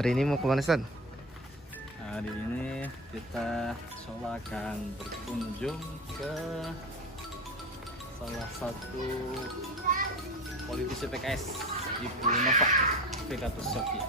Hari ini mau kemana, Stan? Hari ini kita akan berkunjung ke salah satu politisi PKS, Ibu Nova Fikratus Sofia.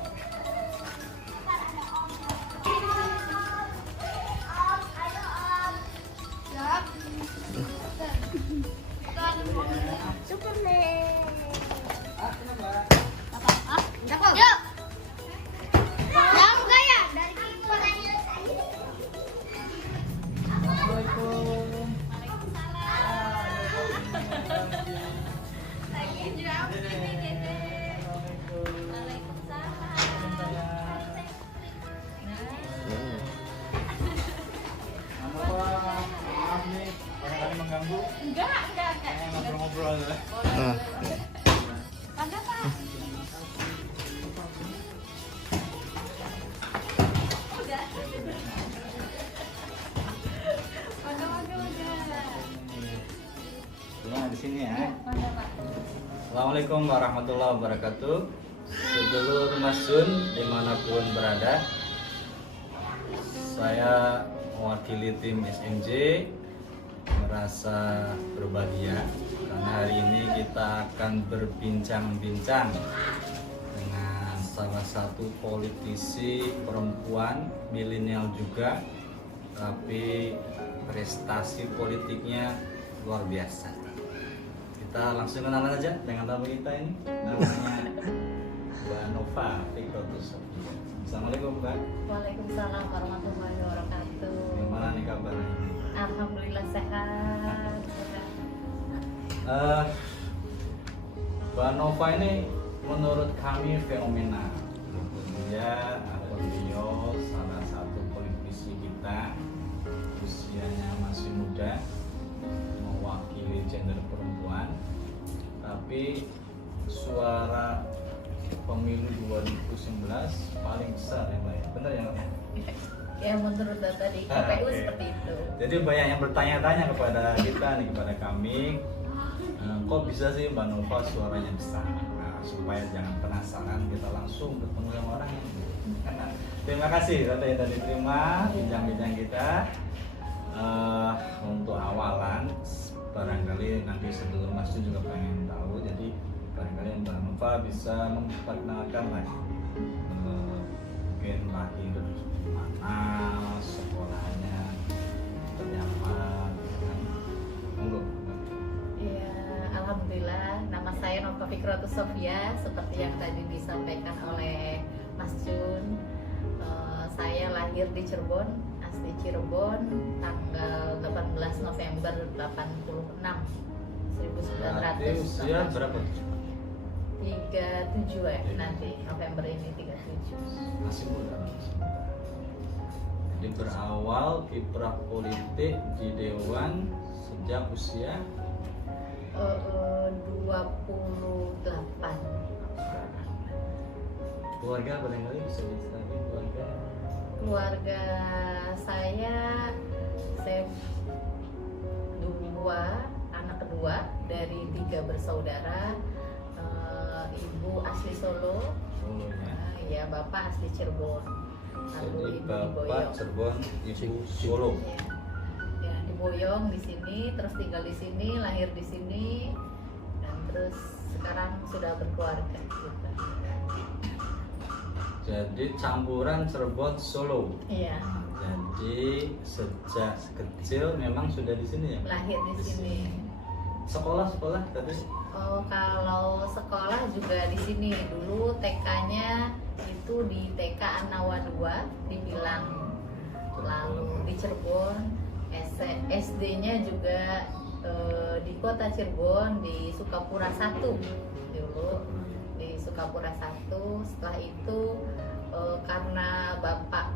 Mengganggu? Enggak. Ngobrol-ngobrol ya. Di sini ya. Assalamualaikum warahmatullahi wabarakatuh. Sedulur Masun dimanapun berada, saya mewakili tim SMJ merasa berbahagia karena hari ini kita akan berbincang-bincang dengan salah satu politisi perempuan milenial juga, tapi prestasi politiknya luar biasa. Kita langsung kenalan aja dengan tamu kita ini, namanya Mbak Nova Fikratus Sofia. Assalamualaikum, Mbak. Waalaikumsalam warahmatullahi wabarakatuh. Gimana nih kabarnya? Alhamdulillah sehat. Mbak Nova ini menurut kami fenomenal. Beliau salah satu politisi kita, usianya masih muda, mewakili gender perempuan, tapi suara pemilu 2019 paling besar ya Mbak, benar ya Mbak? Ya menurut data di KPU seperti itu. Jadi banyak yang bertanya-tanya kepada kita nih, kepada kami, kok bisa sih Mbak Nova suaranya besar? Nah, supaya jangan penasaran, kita langsung bertemu sama orangnya. Terima kasih yang tadi terima bincang-bincang kita. Untuk awalan, barangkali nanti sedulur Mas juga pengen tahu, jadi barangkali Mbak Nova bisa memperkenalkan lah, mungkin lahir di mana, sekolahnya seperti apa, monggo. Ya, alhamdulillah. Nama saya Nova Fikratus Sofia, seperti yang tadi disampaikan oleh Mas Jun. Saya lahir di Cirebon, asli Cirebon, tanggal 18 November 86 Berarti usia 1900. berapa? 37 ya, nanti November ini 37. Masih muda. Jadi berawal kiprah politik di Dewan sejak usia 28. keluarga, barangkali bisa diceritain keluarga. Keluarga saya anak kedua dari 3 bersaudara. Ibu asli Solo, ya bapak asli Cirebon. Jadi Lalu ibu di bapak Boyong. Cirebon, ibu Solo. Ya, di Boyong di sini, terus tinggal di sini, lahir di sini, dan terus sekarang sudah berkeluarga. Gitu. Jadi campuran Cirebon Solo. Iya. Jadi sejak kecil memang sudah di sini ya? Lahir di sini. Sekolah tadi? Oh, kalau sekolah juga di sini. Dulu TK-nya itu di TK Anawa 2 di Bilang. Lalu di Cirebon, SD-nya juga di kota Cirebon di Sukapura 1 dulu. Di Sukapura 1. Setelah itu karena bapak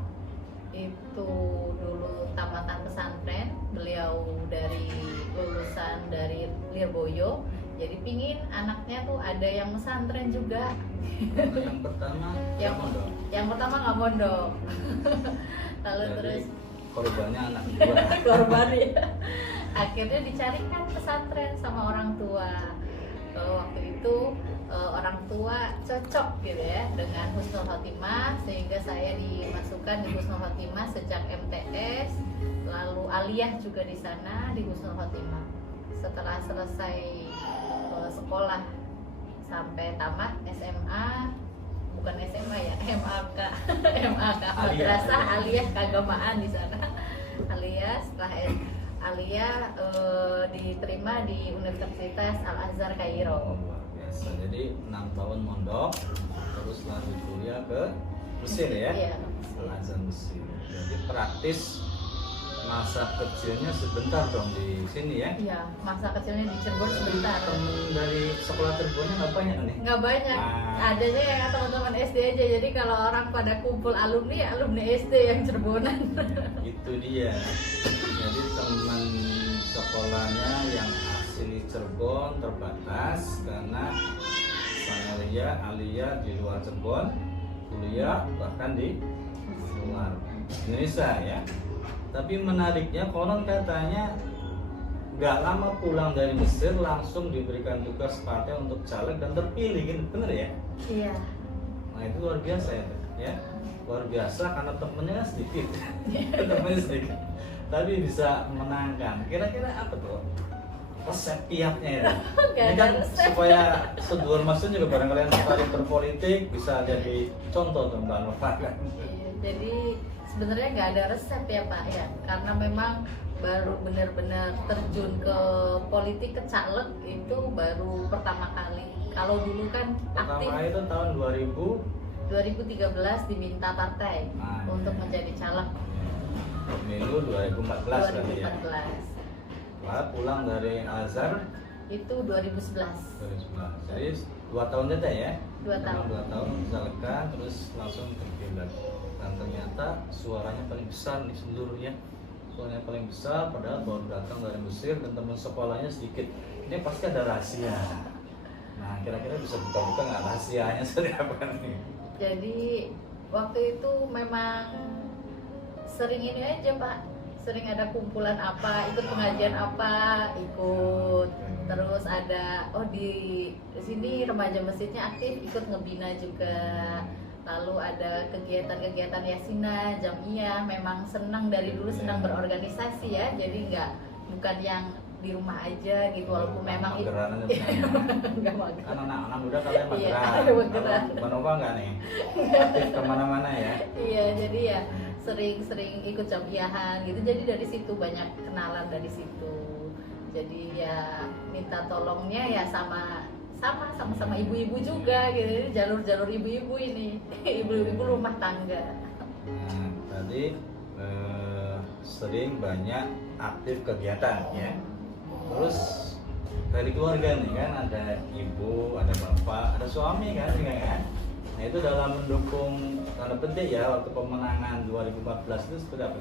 itu dulu tamatan pesantren, beliau lulusan dari Lirboyo, jadi pingin anaknya tuh ada yang pesantren juga. Yang pertama yang pertama nggak mondok. Lalu jadi, terus korbannya anak dua. korban ya. Akhirnya dicarikan pesantren sama orang tua. waktu itu orang tua cocok gitu ya dengan Husnul Khotimah, sehingga saya dimasukkan di Husnul Khotimah sejak MTS, lalu aliyah juga di sana di Husnul Khotimah. Setelah selesai sekolah sampai tamat SMA, bukan SMA ya, MAK Madrasah Aliyah Keagamaan di sana. Aliyah, setelah aliyah diterima di Universitas Al Azhar Kairo. Luar biasa. Jadi 6 tahun mondok, terus lanjut kuliah ke Mesir ya? Iya. Al Azhar Mesir. Jadi praktis masa kecilnya sebentar dong di sini ya? Iya, masa kecilnya di Cirebon sebentar. Temen dari sekolah Cirebonnya nggak banyak nih? Nggak banyak, adanya yang teman-teman SD aja. Jadi kalau orang pada kumpul alumni SD yang Cirebonan. Itu dia. Jadi teman sekolahnya yang asli Cirebon terbatas karena saya Alia di luar Cirebon, kuliah bahkan di luar Indonesia ya. Tapi menariknya konon katanya nggak lama pulang dari Mesir langsung diberikan tugas partai untuk caleg dan terpilih, gitu bener ya? Iya. Nah itu luar biasa ya, luar biasa karena temennya kan sedikit, temennya sedikit, tapi bisa menangkan. Kira-kira apa tuh resep piaknya ya? Ini kan supaya sedulur maksud juga barang kalian tertarik berpolitik bisa jadi contoh tuh Mbak Nova kan? Iya, jadi sebenarnya nggak ada resep ya Pak ya, karena memang baru benar-benar terjun ke politik, ke caleg itu baru pertama kali. Kalau dulu kan aktif. Pertama itu tahun 2013 diminta partai untuk menjadi caleg. Pemilu 2014 berarti ya. 2014. Lalu pulang dari Azhar Itu 2011. 2011. Jadi 2 tahun saja ya. 2 tahun. 2 tahun mencalekkan terus langsung terpilih. Dan ternyata suaranya paling besar nih seluruhnya. Suaranya paling besar padahal baru datang dari Mesir dan teman sekolahnya sedikit. Ini pasti ada rahasia. Nah, kira-kira bisa buka-buka nggak rahasianya seperti apa nih? Jadi waktu itu memang sering ini aja Pak, sering ada kumpulan apa, ikut pengajian apa, ikut. Terus ada di sini remaja masjidnya aktif, ikut ngebina juga. Lalu ada kegiatan-kegiatan yasinan, jamiah, memang senang dari dulu, senang berorganisasi ya. Jadi bukan yang di rumah aja gitu, walaupun memang itu nggak mager. Kan anak-anak muda kalian mageran. Iya, mageran. Mbak Nova nggak nih? Aktif kemana-mana ya? Iya, jadi ya sering-sering ikut jamiahan gitu. Jadi dari situ banyak kenalan dari situ. Jadi ya minta tolongnya ya sama ibu-ibu juga gitu. Jalur-jalur ibu-ibu ini, ibu-ibu rumah tangga. Nah, tadi sering banyak aktif kegiatan ya. Terus dari keluarga nih kan ada ibu, ada bapak, ada suami kan juga kan. Nah itu dalam mendukung tanda petik ya waktu pemenangan 2014 itu seperti apa?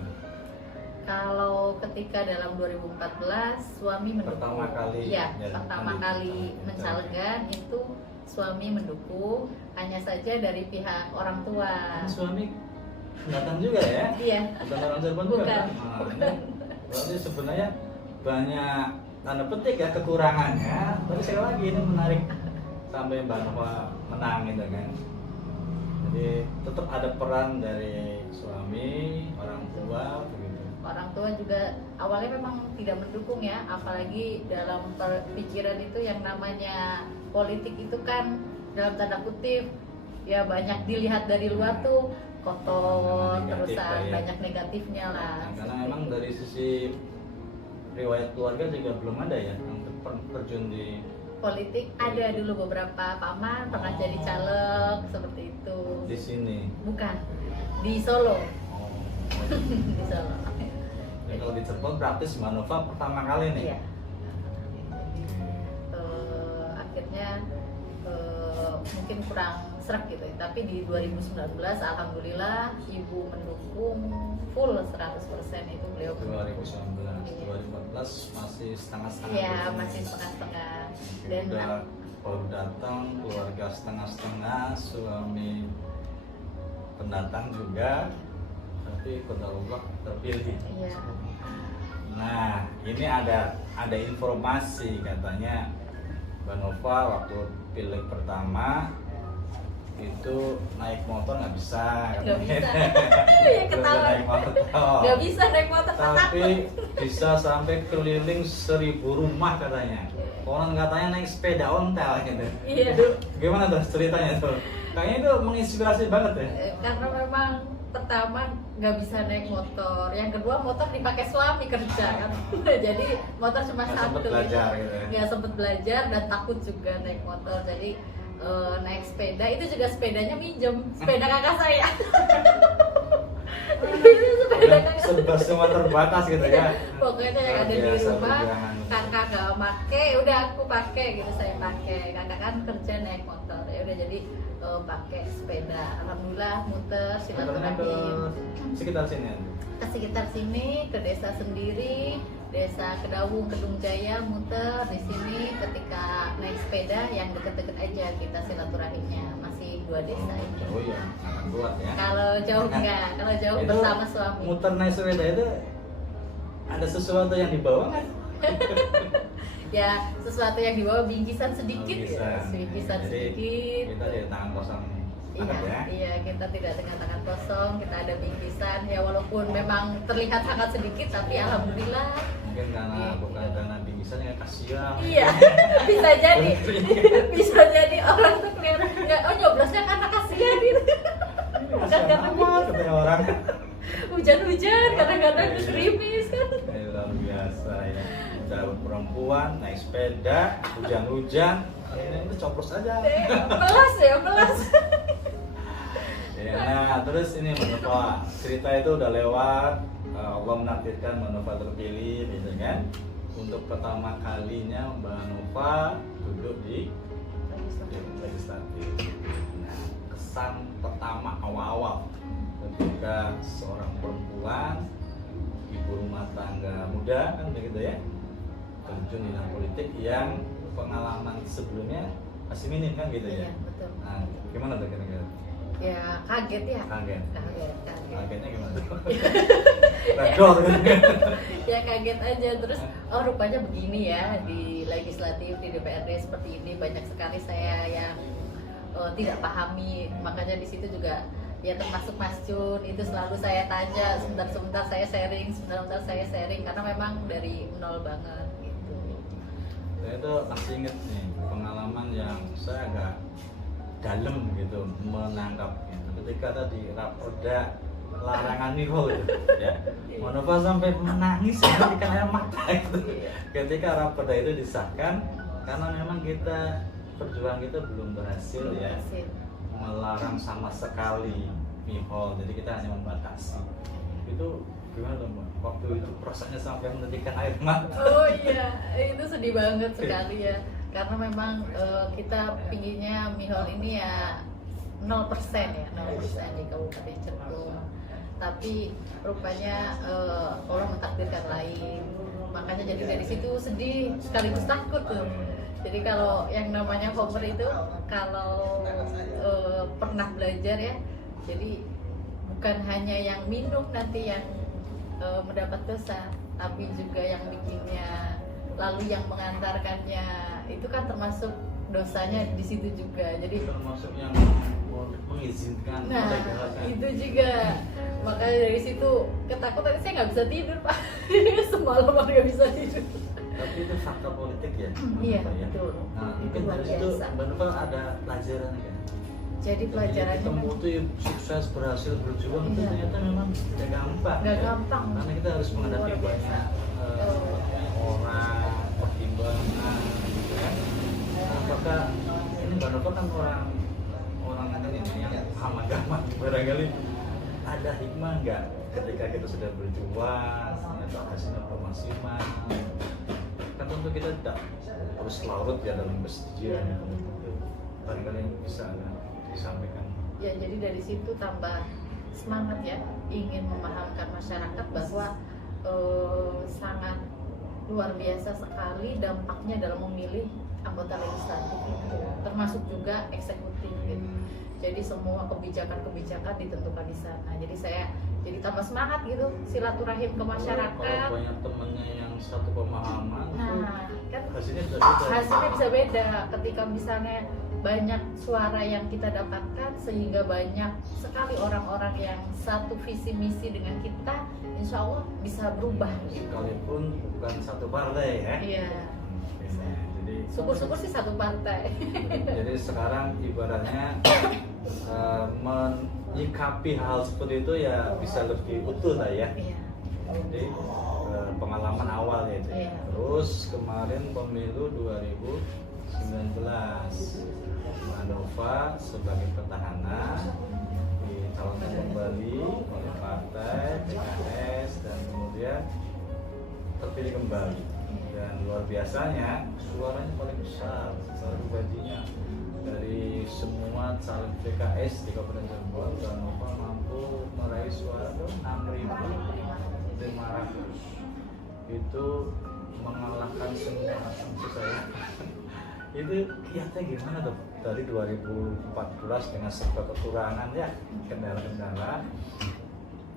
Kalau ketika dalam 2014 suami mendukung. Pertama kali. Iya, pertama kali mencalegan itu suami mendukung, hanya saja dari pihak orang tua. Suami datang juga ya? Iya. Bukan orang Cirebon juga Bukan. kan? Nah, ini berarti sebenarnya banyak tanda petik ya kekurangannya, tapi sekali lagi ini menarik sampai Mbak Nova menang gitu kan. Jadi tetap ada peran dari suami, orang tua begitu. Orang tua juga awalnya memang tidak mendukung ya, apalagi dalam pikiran itu yang namanya politik itu kan dalam tanda kutip ya banyak dilihat dari luar tuh kotor, terusan banyak negatifnya lah. Karena memang dari sisi riwayat keluarga juga belum ada ya yang terjun di politik. Ada dulu beberapa paman pernah jadi caleg seperti itu. Di sini? Bukan, di Solo. Oh. Di Solo. Jadi kalau di Cirebon praktis Mbak Nova pertama kali nih? Iya. Akhirnya mungkin kurang serak gitu, tapi di 2019 alhamdulillah ibu mendukung full 100% itu beliau. 2019, 2014 masih setengah-setengah. Iya, masih setengah-setengah. Dan baru datang keluarga setengah-setengah, suami pendatang juga, tapi qadar Allah terpilih. Iya. Nah, ini ada informasi katanya Mbak Nova waktu pileg pertama itu naik motor nggak bisa, Nggak bisa. Nggak Ya bisa ketahuan. naik motor. Nggak bisa naik motor, takut. Tapi bisa sampai keliling 1000 rumah katanya. Orang katanya naik sepeda ontel gitu. Iya. Itu gimana tuh ceritanya tuh? Kayaknya itu menginspirasi banget ya. Karena memang pertama nggak bisa naik motor, yang kedua motor dipakai suami kerja kan. Jadi motor cuma Nggak satu. sempet belajar gitu ya. Nggak sempet belajar dan takut juga naik motor. Jadi naik sepeda itu juga sepedanya minjem, sepeda kakak saya. Sepeda kakak. Serba semua terbatas gitu ya. Pokoknya yang ada di Biasa rumah perjuangan. kakak gak pakai, udah aku pakai gitu, saya pakai. Kakak kan kerja naik motor, ya udah jadi pakai sepeda. Alhamdulillah muter Motornya ke silaturahim sekitar sini ya. ke sekitar sini, ke desa sendiri, desa Kedawung, Kedung Jaya, muter di sini. Ketika naik sepeda yang deket-deket aja kita silaturahimnya, masih 2 desa itu. Oh iya, akan kuat ya. Kalau jauh enggak, kalau jauh Itu bersama suami. Muter naik sepeda itu ada sesuatu yang dibawa kan? Ya sesuatu yang dibawa bingkisan sedikit, Jadi, bingkisan sedikit. Kita di tangan kosong Iya, banget ya. iya, kita tidak dengan tangan kosong, kita ada bingkisan. Ya walaupun memang terlihat sangat sedikit, tapi alhamdulillah. Mungkin karena Iya. bukan karena bingkisan yang kasihan. Iya, bisa jadi, bisa jadi orang tuh kelihatan nggak, oh nyoblosnya karena kasihan gitu. Bukan karena amat katanya orang. hujan-hujan, kadang-kadang Iya. gerimis kan. Ini luar biasa ya. Udah perempuan naik sepeda, hujan-hujan, ini itu coplos aja. Belas ya, belas. Ya, nah terus ini Mbak Nova, cerita itu udah lewat, Allah menakdirkan Mbak Nova terpilih gitu kan. Untuk pertama kalinya Mbak Nova duduk di legislatif. Nah, kesan pertama awal-awal ketika seorang perempuan, ibu rumah tangga muda kan begitu ya, terjun di dalam politik yang pengalaman sebelumnya masih minim kan gitu ya. Iya, betul. Nah, gimana tuh kira-kira? Ya kaget ya. Kaget. Kaget. Kagetnya gimana tuh? Redor kan? Ya kaget aja, terus oh rupanya begini ya di legislatif, di DPRD seperti ini. Banyak sekali saya yang tidak pahami, makanya di situ juga ya termasuk Mas Jun itu selalu saya tanya, sebentar-sebentar saya sharing, sebentar-sebentar saya sharing, karena memang dari nol banget gitu. Saya tuh masih inget nih pengalaman yang saya agak dalam gitu menangkapnya. Ketika tadi Raperda larangan nihol gitu, ya, Mbak sampai menangis ketika air mata itu. Ketika Raperda itu disahkan, karena memang kita perjuangan kita belum berhasil ya melarang sama sekali mihol, jadi kita hanya membatasi. Itu gimana tuh Mbak? Waktu itu prosesnya sampai menitikkan air mata. Oh iya, itu sedih banget sekali ya. Karena memang kita pinginnya mihol ini ya 0% ya, 0% di Kabupaten Cirebon. Tapi rupanya Allah mentakdirkan lain. Makanya jadi dari situ sedih sekaligus takut tuh. Jadi kalau yang namanya Homer itu kalau pernah belajar ya, jadi bukan hanya yang minum nanti yang mendapat dosa, tapi juga yang bikinnya, lalu yang mengantarkannya itu kan termasuk dosanya di situ juga. Jadi termasuk yang mengizinkan nah melegalkan. itu juga, makanya dari situ ketakutan, saya nggak bisa tidur Pak. Semalaman nggak bisa tidur. Tapi itu fakta politik ya. Iya, Mbak, ya? betul. Nah, Itu mungkin luar dari situ biasa. Mbak Nova ada pelajaran kan? Jadi pelajarannya ketemu memang tuh yang sukses berhasil berjuang itu Iya. ternyata memang tidak gampang. nggak ya. gampang. Karena kita harus menghadapi Luar biasa. banyak orang, pertimbangan, gitu kan. Nah, apakah ini Mbak Nova kan orang ini yang paham agama, barangkali ada hikmah nggak ketika kita sudah berjuang, ternyata hasilnya maksimal. Kan tentu kita tidak harus larut ya dalam kesedihan Iya. itu. Barangkali yang bisa kan disampaikan. Ya, jadi dari situ tambah semangat ya, ingin memahamkan masyarakat bahwa sangat luar biasa sekali dampaknya dalam memilih anggota legislatif itu, termasuk juga eksekutif gitu. Jadi semua kebijakan-kebijakan ditentukan di sana. Jadi saya jadi tambah semangat gitu silaturahim ke masyarakat. Kalau banyak temennya yang satu pemahaman, Nah, kan hasilnya bisa beda. hasilnya bisa beda ketika misalnya banyak suara yang kita dapatkan sehingga banyak sekali orang-orang yang satu visi misi dengan kita, insya Allah bisa berubah. Sekalipun bukan satu partai ya. Iya. Jadi Syukur-syukur sih satu partai. jadi sekarang ibaratnya menyikapi hal seperti itu ya bisa lebih utuh lah ya. Iya. Jadi pengalaman awal ya itu. Iya. Terus kemarin pemilu 2019 Mbak Nova sebagai petahana dicalonkan kembali oleh partai PKS dan kemudian terpilih kembali, dan luar biasanya suaranya paling besar selalu bajinya dari semua caleg PKS di Kabupaten Cirebon. Mbak Nova mampu meraih suara 6.500, itu mengalahkan semua asumsi saya. Itu kiatnya gimana tuh dari 2014 dengan serba kekurangan ya, kendala-kendala.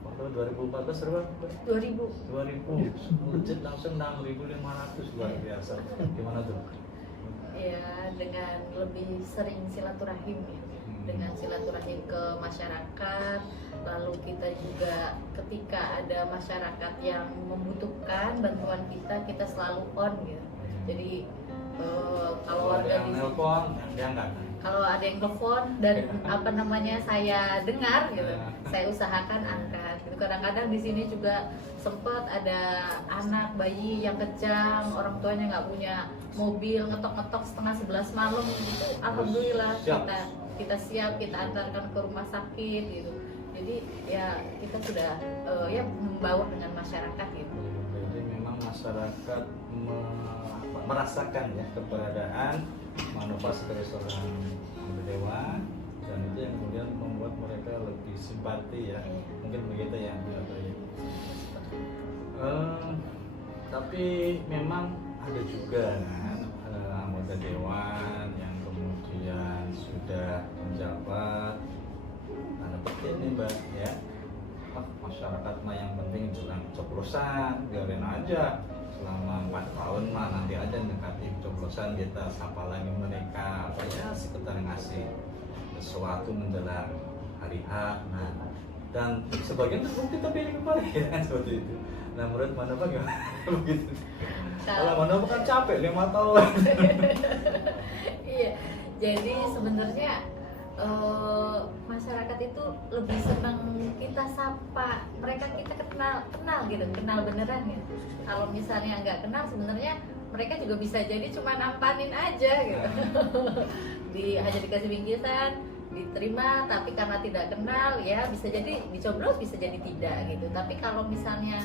Waktu 2014 berapa? 2000. 2000 legit langsung 6.500, luar biasa. Gimana tuh? Ya, dengan lebih sering silaturahim ya. Dengan silaturahim ke masyarakat, lalu kita juga ketika ada masyarakat yang membutuhkan bantuan kita selalu on gitu. Jadi kalau ada warga yang di nelpon, diangkat. kalau ada yang telepon dan apa namanya saya dengar gitu, saya usahakan angkat. Gitu. Kadang-kadang di sini juga sempat ada anak bayi yang kejang, orang tuanya nggak punya mobil, ngetok-ngetok setengah 11 malam gitu. Alhamdulillah kita siap, kita antarkan ke rumah sakit gitu. Jadi ya kita sudah ya membaur dengan masyarakat gitu. Jadi memang masyarakat merasakan ya keberadaan Manova sebagai seorang anggota dewan, dan itu yang kemudian membuat mereka lebih simpati ya. Mungkin begitu ya. Tapi memang ada juga kan anggota dewan yang kemudian sudah menjabat, tanda petik nih Mbak ya, masyarakat mah yang penting jelang coblosan, biarin aja selama 4 tahun mah nanti aja mendekati coblosan kita sapa lagi mereka, apa ya sekitar ngasih sesuatu menjelang hari H. Nah, dan sebagian terbukti terpilih kembali ya kan, seperti itu. Nah, menurut Manova gimana begitu? Kalau Manova kan capek 5 tahun. Iya, jadi sebenarnya masyarakat itu lebih senang kita sapa mereka, kita kenal gitu, kenal beneran ya. Kalau misalnya nggak kenal, sebenarnya mereka juga bisa jadi cuma nampanin aja gitu. Hanya dikasih bingkisan, diterima, tapi karena tidak kenal ya bisa jadi dicoblos, bisa jadi tidak gitu. Tapi kalau misalnya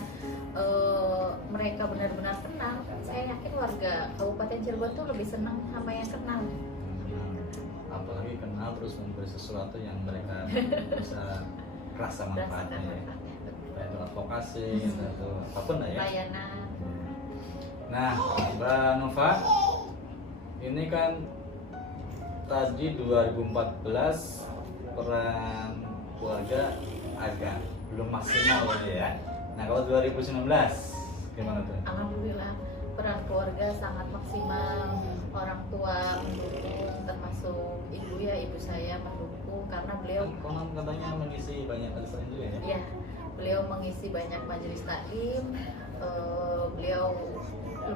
mereka benar-benar kenal, saya yakin warga Kabupaten Cirebon tuh lebih senang sama yang kenal. Apalagi kenal terus memberi sesuatu yang mereka bisa kerasa manfaatnya ya. Itu advokasi atau apapun lah ya. Layanan. Nah, Mbak Nova, ini kan tadi 2014 peran keluarga agak belum maksimal ya. Nah, kalau 2019 gimana tuh? Alhamdulillah peran keluarga sangat maksimal. Orang tua mendukung, termasuk ibu saya mendukung karena beliau Konon katanya mengisi banyak majelis taklim juga ya? Iya, beliau mengisi banyak majelis taklim. Beliau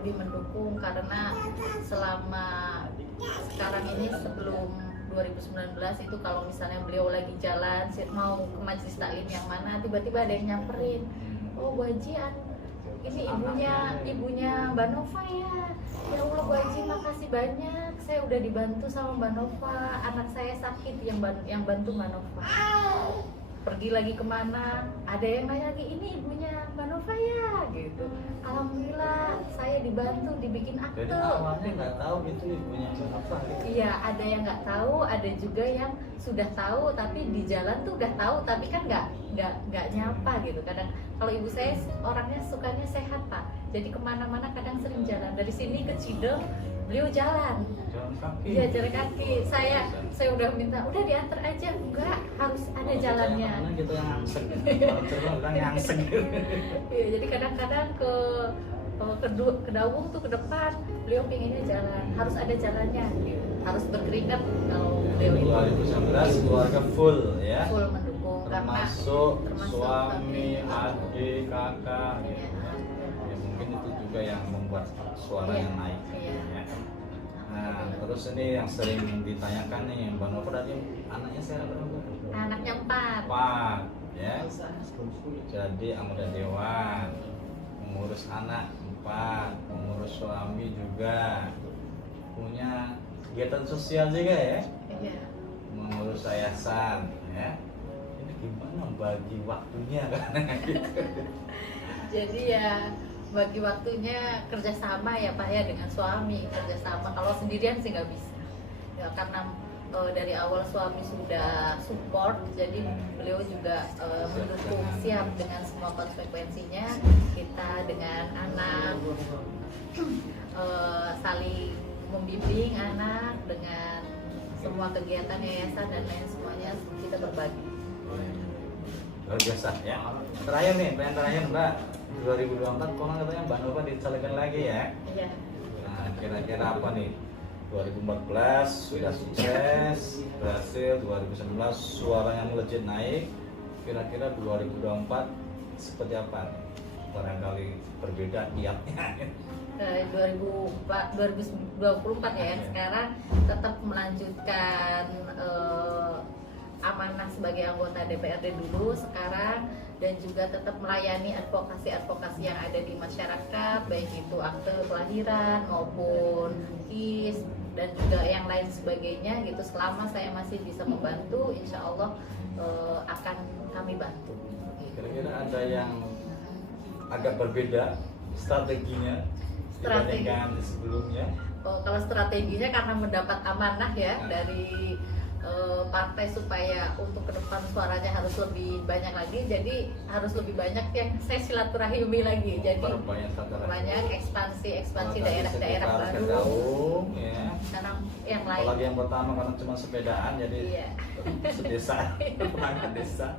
lebih mendukung karena selama sekarang ini, sebelum 2019 itu kalau misalnya beliau lagi jalan mau ke majelis taklim yang mana, tiba-tiba ada yang nyamperin, oh Bu Haji, ini ibunya Mbak Nova ya. Ya Allah Bu Haji, makasih banyak, saya udah dibantu sama Mbak Nova, anak saya sakit, yang bantu Mbak Nova. Pergi lagi kemana, ada yang nanya lagi, ini ibunya Mbak Nova ya gitu. Alhamdulillah saya dibantu, dibikin akte. Jadi awalnya nggak tahu itu ibunya Mbak Nova gitu. Iya, ada yang nggak tahu, ada juga yang sudah tahu tapi di jalan tuh udah tahu, tapi kan nggak nyapa gitu. Kadang kalau ibu saya orangnya sukanya sehat Pak, jadi kemana-mana kadang sering jalan dari sini ke Cideng, beliau jalan. Jalan kaki. Iya, jalan kaki. Saya udah minta, udah diantar aja, enggak, harus ada jalannya. Karena gitu yang angsek, kalau coba bilang yang angsek. Iya, jadi kadang-kadang ke Dawung tuh ke depan, beliau pinginnya jalan, harus ada jalannya, harus berkeringat kalau beliau itu 2019 keluarga full ya. full mendukung Termasuk karena suami, adik, kakak gitu Iya. ya. Ya mungkin itu juga yang membuat suara Iya. yang naik Iya. ya. Nah, terus ini yang sering ditanyakan nih, Mbak Nova tadi anaknya saya berapa? anaknya 4. 4 ya. Jadi anggota dewan, mengurus anak 4, mengurus suami juga, punya kegiatan sosial juga ya, Iya. mengurus yayasan ya. Ini gimana bagi waktunya kan gitu. Jadi ya bagi waktunya kerjasama ya Pak ya dengan suami, kerjasama. Kalau sendirian sih nggak bisa ya, karena dari awal suami sudah support, jadi beliau juga mendukung, siap dengan semua konsekuensinya. Kita dengan anak saling membimbing anak dengan semua kegiatan yayasan dan lain semuanya, kita berbagi. Luar biasa ya. Terakhir nih, pertanyaan terakhir Mbak, 2024 konon katanya Mbak Nova dicalonkan lagi ya. Iya. Nah, kira-kira apa nih? 2014 sudah sukses, berhasil. 2019 suaranya melejit naik. Kira-kira 2024 seperti apa nih? Barangkali berbeda niatnya. 2024 ya, sekarang tetap melanjutkan amanah sebagai anggota DPRD dulu sekarang, dan juga tetap melayani advokasi-advokasi yang ada di masyarakat, baik itu akte kelahiran maupun KIS dan juga yang lain sebagainya gitu. Selama saya masih bisa membantu, insya Allah akan kami bantu. Kira-kira ada yang agak berbeda strateginya dibandingkan sebelumnya? Kalau strateginya karena mendapat amanah ya dari partai supaya untuk ke depan suaranya harus lebih banyak lagi, jadi harus lebih banyak yang saya silaturahimi lagi, jadi banyak ekspansi daerah-daerah baru. Kedaung, ya. Sekarang yang lain, Apalagi yang pertama karena cuma sepedaan, jadi iya. sedesa, perangkat desa.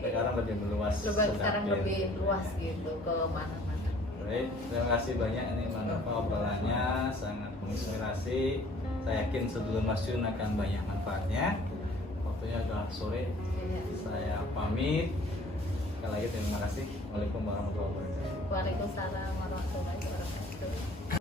Sekarang lebih meluas. Sekarang sedap, lebih ya. luas gitu ke mana-mana. Baik, terima kasih banyak ini Mbak Nova, obrolannya sangat menginspirasi. Saya yakin sebelum Mas Yun akan banyak manfaatnya. Waktunya sudah sore, Iya. saya pamit. Sekali lagi terima kasih. Waalaikumsalam warahmatullahi wabarakatuh. Waalaikumsalam warahmatullahi wabarakatuh.